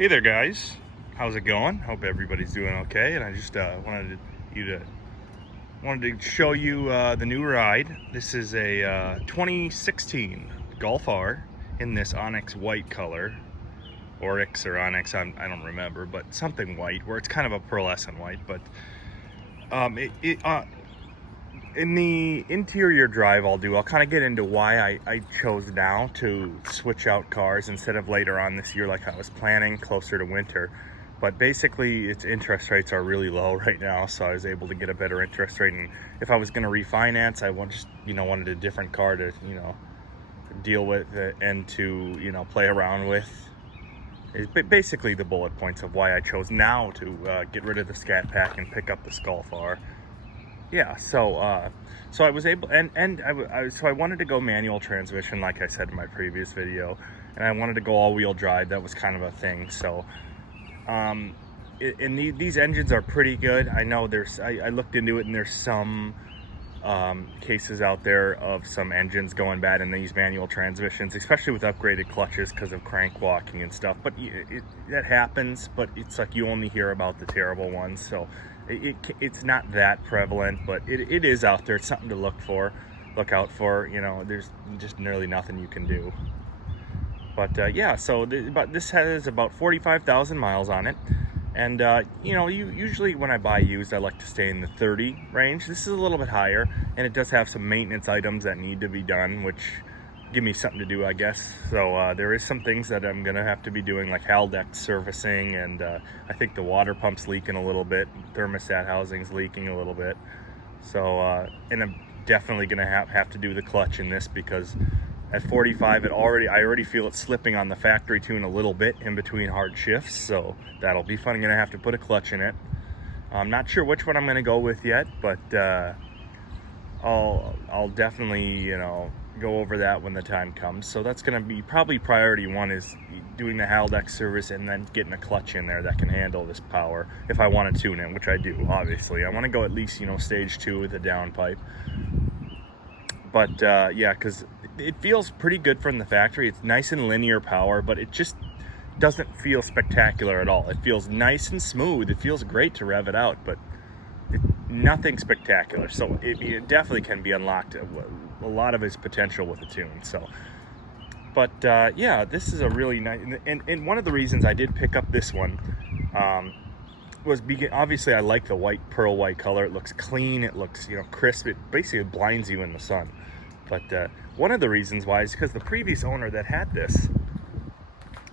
Hey there, guys. How's it going? Hope everybody's doing okay. And I just wanted to show you the new ride. This is a 2016 Golf R in this onyx white color, oryx or onyx. I don't remember, but something white, where it's kind of a pearlescent white. But in the interior drive I'll kind of get into why I chose now to switch out cars instead of later on this year like I was planning, closer to winter. But basically, its interest rates are really low right now, so I was able to get a better interest rate. And if I was going to refinance, I wanted a different car to deal with and to play around with. It's basically the bullet points of why I chose now to get rid of the Scat Pack and pick up this Golf R. Yeah, so I was able, so I wanted to go manual transmission, like I said in my previous video, and I wanted to go all-wheel drive. That was kind of a thing. So, these engines are pretty good. I know I looked into it, and there's some cases out there of some engines going bad in these manual transmissions, especially with upgraded clutches because of crank walking and stuff. But that happens, but it's like you only hear about the terrible ones. So it's not that prevalent, but it is out there. It's something to look out for. There's just nearly nothing you can do. But yeah, so this has about 45,000 miles on it. And usually when I buy used, I like to stay in the 30 range. This is a little bit higher, and it does have some maintenance items that need to be done, which give me something to do, I guess. So there is some things that I'm gonna have to be doing, like Haldex servicing, and I think the water pump's leaking a little bit, thermostat housing's leaking a little bit. So and I'm definitely gonna have to do the clutch in this, because at 45 I already feel it slipping on the factory tune a little bit in between hard shifts. So that'll be fun. I'm gonna have to put a clutch in it. I'm not sure which one I'm gonna go with yet, but I'll definitely go over that when the time comes. So that's going to be probably priority one, is doing the Haldex service and then getting a clutch in there that can handle this power if I want to tune it, which I do. Obviously I want to go at least stage 2 with the downpipe. But yeah, because it feels pretty good from the factory. It's nice and linear power, but it just doesn't feel spectacular at all. It feels nice and smooth. It feels great to rev it out, but nothing spectacular. So it definitely can be unlocked, a lot of its potential with the tune. So, but yeah, this is a really nice, and one of the reasons I did pick up this one was obviously I like the pearl white color. It looks clean, it looks crisp. It basically blinds you in the sun. But one of the reasons why is because the previous owner that had this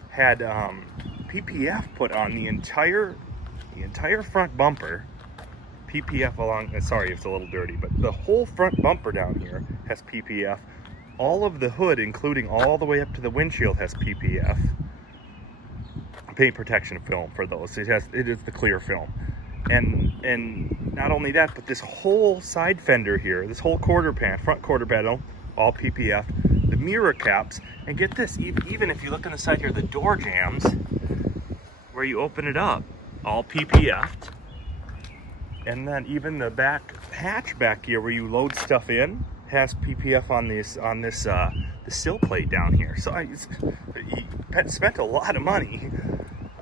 had PPF put on the entire front bumper. PPF along, sorry if it's a little dirty, but the whole front bumper down here has PPF. All of the hood, including all the way up to the windshield, has PPF. Paint protection film for those. It is the clear film. And not only that, but this whole side fender here, this whole front quarter panel, all PPF. The mirror caps, and get this, even if you look on the side here, the door jambs, where you open it up, all PPF'd. And then even the back hatch back here where you load stuff in has PPF on the sill plate down here. So I spent a lot of money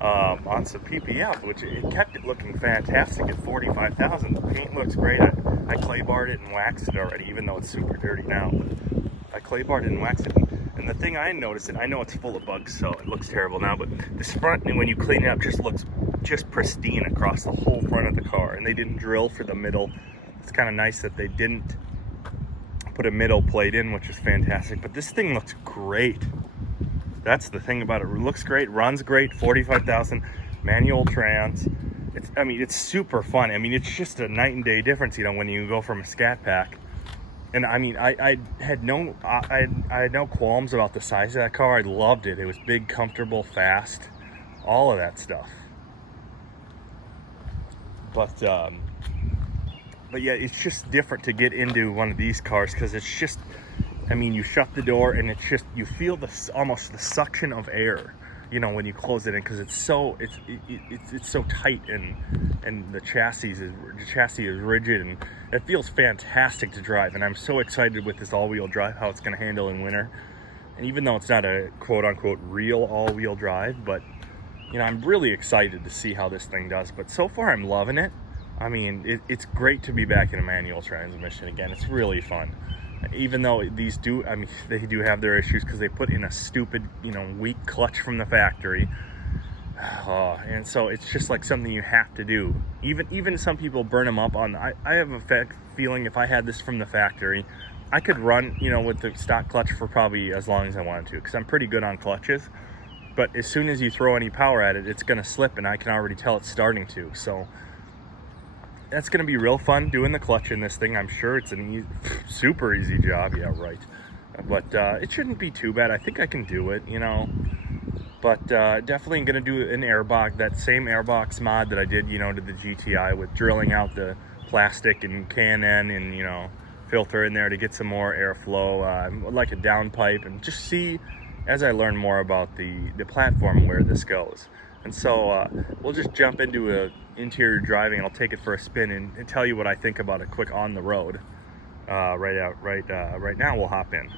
on some PPF, which it kept it looking fantastic at 45,000. The paint looks great. I clay barred it and waxed it already, even though it's super dirty now. But I clay barred it and waxed it. And the thing I noticed, and I know it's full of bugs, so it looks terrible now, but this front, when you clean it up, just looks just pristine across the whole front of the car. And they didn't drill for the middle. It's kind of nice that they didn't put a middle plate in, which is fantastic. But this thing looks great. That's the thing about it. It looks great, runs great, 45,000, manual trans. It's super fun. It's just a night and day difference, when you go from a Scat Pack. And I had no qualms about the size of that car. I loved it. It was big, comfortable, fast, all of that stuff. But yeah, it's just different to get into one of these cars, because it's just, you shut the door and it's just, you feel almost the suction of air, when you close it in, because it's so tight, and the chassis is rigid, and it feels fantastic to drive. And I'm so excited with this all-wheel drive, how it's going to handle in winter. And even though it's not a quote-unquote real all-wheel drive, but you know, I'm really excited to see how this thing does, but so far I'm loving it. I mean, it's great to be back in a manual transmission again. It's really fun. Even though these do, I mean, they do have their issues because they put in a stupid, you know, weak clutch from the factory. And so it's just like something you have to do. Even some people burn them up on. I have a feeling if I had this from the factory, I could run, you know, with the stock clutch for probably as long as I wanted to, because I'm pretty good on clutches. But as soon as you throw any power at it, it's going to slip, and I can already tell it's starting to. So that's going to be real fun doing the clutch in this thing. I'm sure it's an super easy job. Yeah, right. But it shouldn't be too bad. I think I can do it, you know. But definitely going to do an airbox, that same airbox mod that I did, you know, to the GTI, with drilling out the plastic and K&N and, you know, filter in there to get some more airflow, like a downpipe, and just see as I learn more about the platform where this goes. And so we'll just jump into interior driving. I'll take it for a spin and tell you what I think about it quick on the road. Right now we'll hop in.